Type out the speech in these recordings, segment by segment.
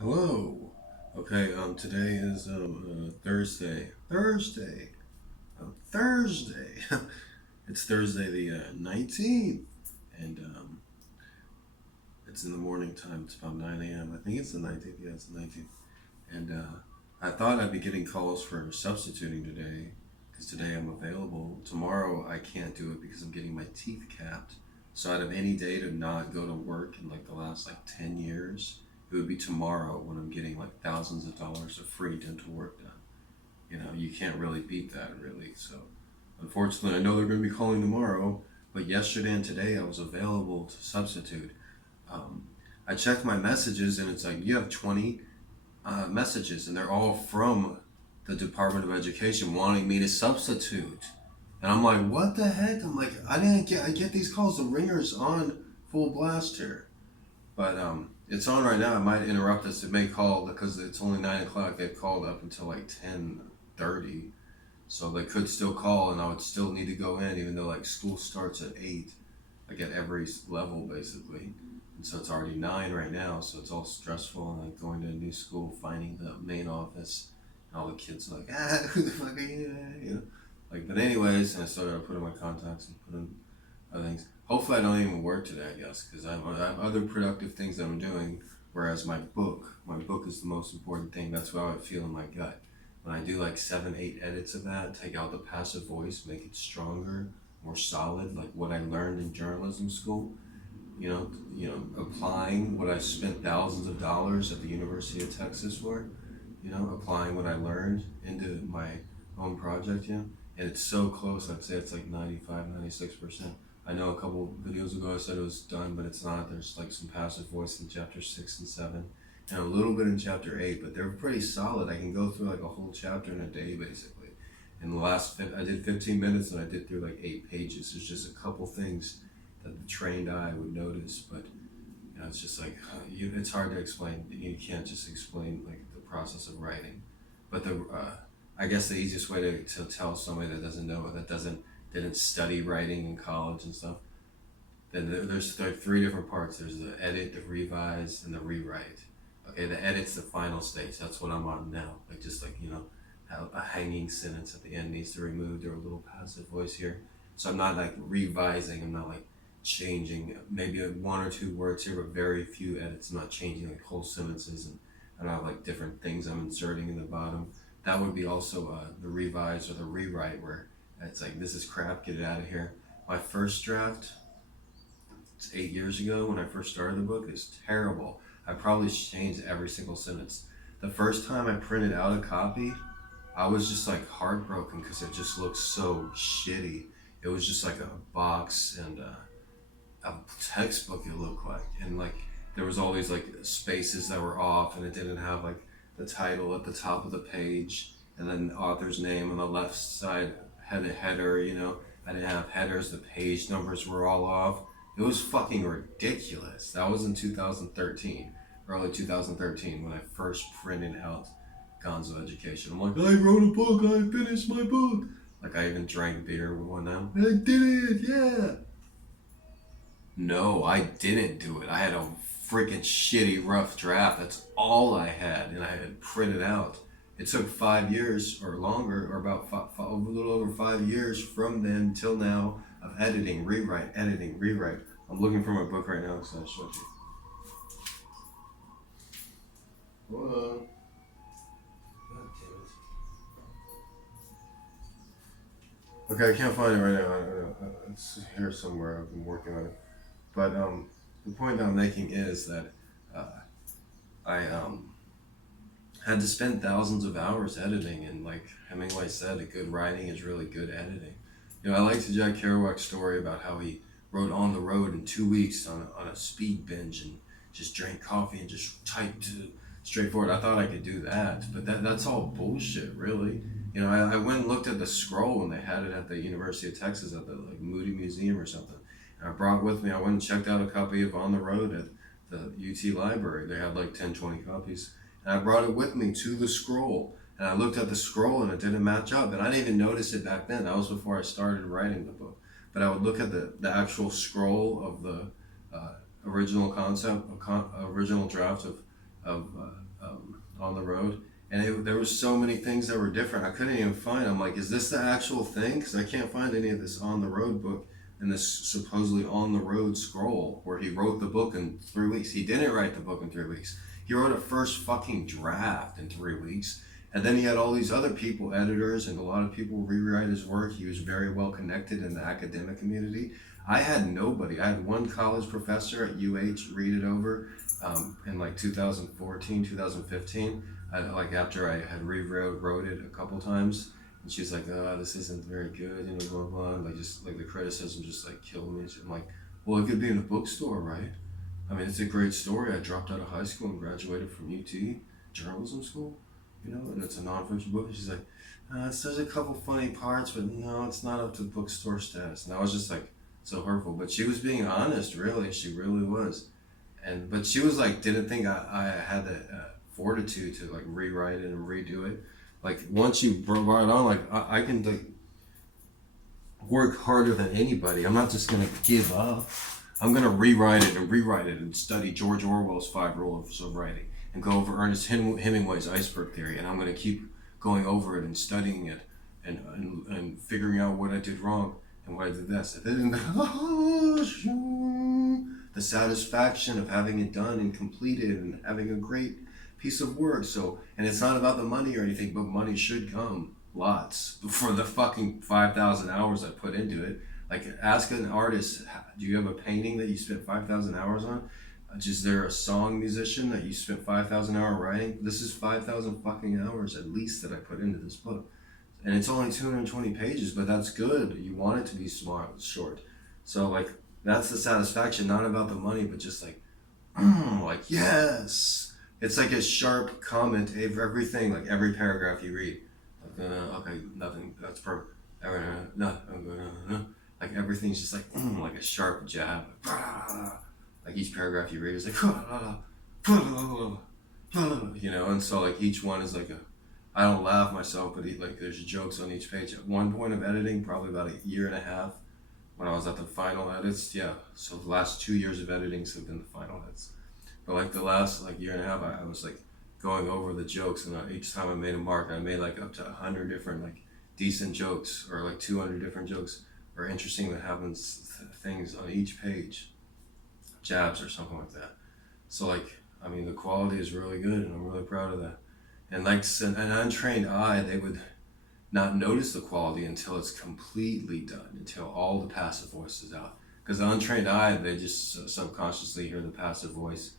Hello. Okay, today is Thursday. Thursday. It's Thursday the 19th, and it's in the morning time. It's about 9 a.m. I think it's the 19th. Yeah, it's the 19th. And I thought I'd be getting calls for substituting today because today I'm available. Tomorrow I can't do it because I'm getting my teeth capped. So out of any day to not go to work in like the last like 10 years, it would be tomorrow when I'm getting like thousands of dollars of free dental work done. You can't really beat that really. So unfortunately, I know they're going to be calling tomorrow, but yesterday and today I was available to substitute. Um, I checked my messages and it's like you have 20 messages, and they're all from the Department of Education wanting me to substitute. And I'm like, what the heck? I'm like, I get these calls. The ringer's on full blast here, but it's on right now. It might interrupt us. It may call because it's only 9 o'clock. They've called up until like 10:30, so they could still call, and I would still need to go in, even though like school starts at 8, like at every level basically. And so it's already 9 right now, so it's all stressful. And like going to a new school, finding the main office, and all the kids are like, who the fuck are you? Like, but anyways, and I still gotta put in my contacts and put in other things. Hopefully, I don't even work today, I guess, because I have other productive things that I'm doing. Whereas my book is the most important thing. That's how I feel in my gut. When I do like 7, 8 edits of that, take out the passive voice, make it stronger, more solid, like what I learned in journalism school. Applying what I spent thousands of dollars at the University of Texas for. Applying what I learned into my own project. And it's so close. I'd say it's like 95, 96%. I know a couple videos ago I said it was done, but it's not. There's like some passive voice in chapter 6 and 7, and a little bit in chapter 8, but they're pretty solid. I can go through like a whole chapter in a day, basically. In the I did 15 minutes, and I did through like 8 pages. There's just a couple things that the trained eye would notice, but it's just like it's hard to explain. You can't just explain like the process of writing. But I guess the easiest way to tell somebody that doesn't know, that didn't study writing in college and stuff, then there's like 3 different parts. There's the edit, the revise, and the rewrite. Okay, the edit's the final stage. That's what I'm on now. Like just like a hanging sentence at the end needs to be removed, or a little passive voice here. So I'm not like revising. I'm not like changing maybe 1 or 2 words here, but very few edits. I'm not changing like whole sentences, and I don't have like different things I'm inserting in the bottom. That would be also the revise or the rewrite, where it's like, this is crap, get it out of here. My first draft, it's 8 years ago when I first started the book, is terrible. I probably changed every single sentence. The first time I printed out a copy, I was just like heartbroken because it just looked so shitty. It was just like a box and a textbook, it looked like, and like there was all these like spaces that were off, and it didn't have like the title at the top of the page, and then the author's name on the left side had a header. I didn't have headers. The page numbers were all off. It was fucking ridiculous. That was in 2013, early 2013, when I first printed out Gonzo Education. I'm like, I wrote a book, I finished my book. Like, I even drank beer one night. I did it, yeah. No, I didn't do it. I had a freaking shitty rough draft. That's all I had, and I had printed out. It took 5 years or longer, or about a little over 5 years from then till now of editing, rewrite, editing, rewrite. I'm looking for my book right now because I showed you. Hold on. God damn it. Okay, I can't find it right now. It's here somewhere. I've been working on it. But the point I'm making is that uh, I had to spend thousands of hours editing, and like Hemingway said, a good writing is really good editing. I liked the Jack Kerouac story about how he wrote On the Road in 2 weeks on a speed binge, and just drank coffee and just typed straightforward. I thought I could do that, but that's all bullshit, really. I went and looked at the scroll when they had it at the University of Texas at the like Moody Museum or something. And I brought with me, I went and checked out a copy of On the Road at the UT library. They had like 10, 20 copies. And I brought it with me to the scroll. And I looked at the scroll and it didn't match up. And I didn't even notice it back then. That was before I started writing the book. But I would look at the actual scroll of the original concept, original draft of on the road, and there was so many things that were different. I couldn't even find. I'm like, is this the actual thing? Because I can't find any of this on the road book and this supposedly on the road scroll where he wrote the book in 3 weeks. He didn't write the book in 3 weeks. He wrote a first fucking draft in 3 weeks. And then he had all these other people, editors, and a lot of people rewrite his work. He was very well connected in the academic community. I had nobody. I had one college professor at UH read it over in like 2014, 2015. Like after I had rewrote it a couple times, and she's like, "Oh, this isn't very good," you know, blah blah. Like just like the criticism just like killed me. I'm like, "Well, it could be in a bookstore, right? I mean, it's a great story. I dropped out of high school and graduated from UT journalism school, you know, and it's a nonfiction book." And she's like, "There's a couple funny parts, but no, it's not up to bookstore status." And I was just like, so hurtful. But she was being honest, really. She really was. But she was like, didn't think I had the fortitude to like rewrite it and redo it. Like once you brought it on, like I can like work harder than anybody. I'm not just gonna give up. I'm gonna rewrite it and study George Orwell's 5 Rules of Writing and go over Ernest Hemingway's iceberg theory, and I'm gonna keep going over it and studying it and figuring out what I did wrong and what I did best. And then the satisfaction of having it done and completed and having a great piece of work. So, and it's not about the money or anything, but money should come lots for the fucking 5,000 hours I put into it. Like, ask an artist, do you have a painting that you spent 5,000 hours on? Is there a song musician that you spent 5,000 hours writing? This is 5,000 fucking hours at least that I put into this book. And it's only 220 pages, but that's good. You want it to be short. So, like, that's the satisfaction, not about the money, but just like, like, yes. It's like a sharp comment of everything, like every paragraph you read. Like, okay, nothing, that's perfect. No, like everything's just like a sharp jab. Like each paragraph you read is like, you know, and so like each one is like I don't laugh myself, but like there's jokes on each page. At one point of editing, probably about a year and a half, when I was at the final edits, yeah. So the last 2 years of editing have been the final edits. But like the last like year and a half, I was like going over the jokes, and each time I made a mark, I made like up to 100 different like decent jokes, or like 200 different jokes, or interesting that happens things on each page, jabs or something like that. So like, I mean, the quality is really good, and I'm really proud of that. And like an untrained eye, they would not notice the quality until it's completely done, until all the passive voice is out. Because the untrained eye, they just subconsciously hear the passive voice,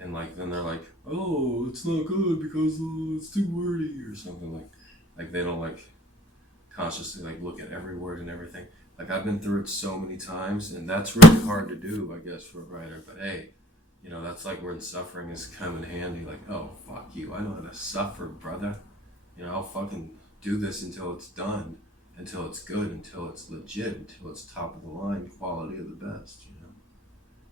and like then they're like, oh, it's not good because it's too wordy or something. Like they don't like consciously like look at every word and everything. Like I've been through it so many times, and that's really hard to do, I guess, for a writer. But hey, you know, that's like where suffering is come in handy. Like, oh, fuck you, I know how to suffer, brother. You know, I'll fucking do this until it's done, until it's good, until it's legit, until it's top of the line, quality of the best, you know?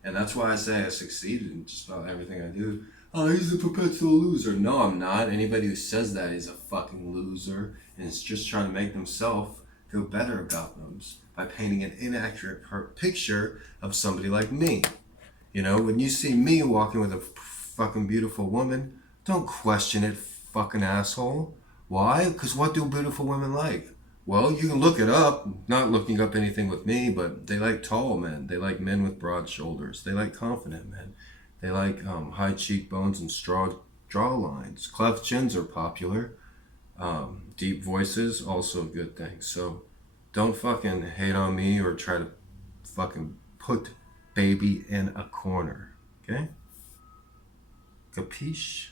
And that's why I say I succeeded in just about everything I do. Oh, he's a perpetual loser. No, I'm not. Anybody who says that is a fucking loser and is just trying to make themselves feel better about them by painting an inaccurate picture of somebody like me. You know, when you see me walking with a fucking beautiful woman, don't question it, fucking asshole. Why? Because what do beautiful women like? Well, you can look it up, not looking up anything with me, but they like tall men. They like men with broad shoulders. They like confident men. They like high cheekbones and strong jaw lines. Cleft chins are popular. Deep voices, also a good thing. So don't fucking hate on me or try to fucking put baby in a corner. Okay? Capiche?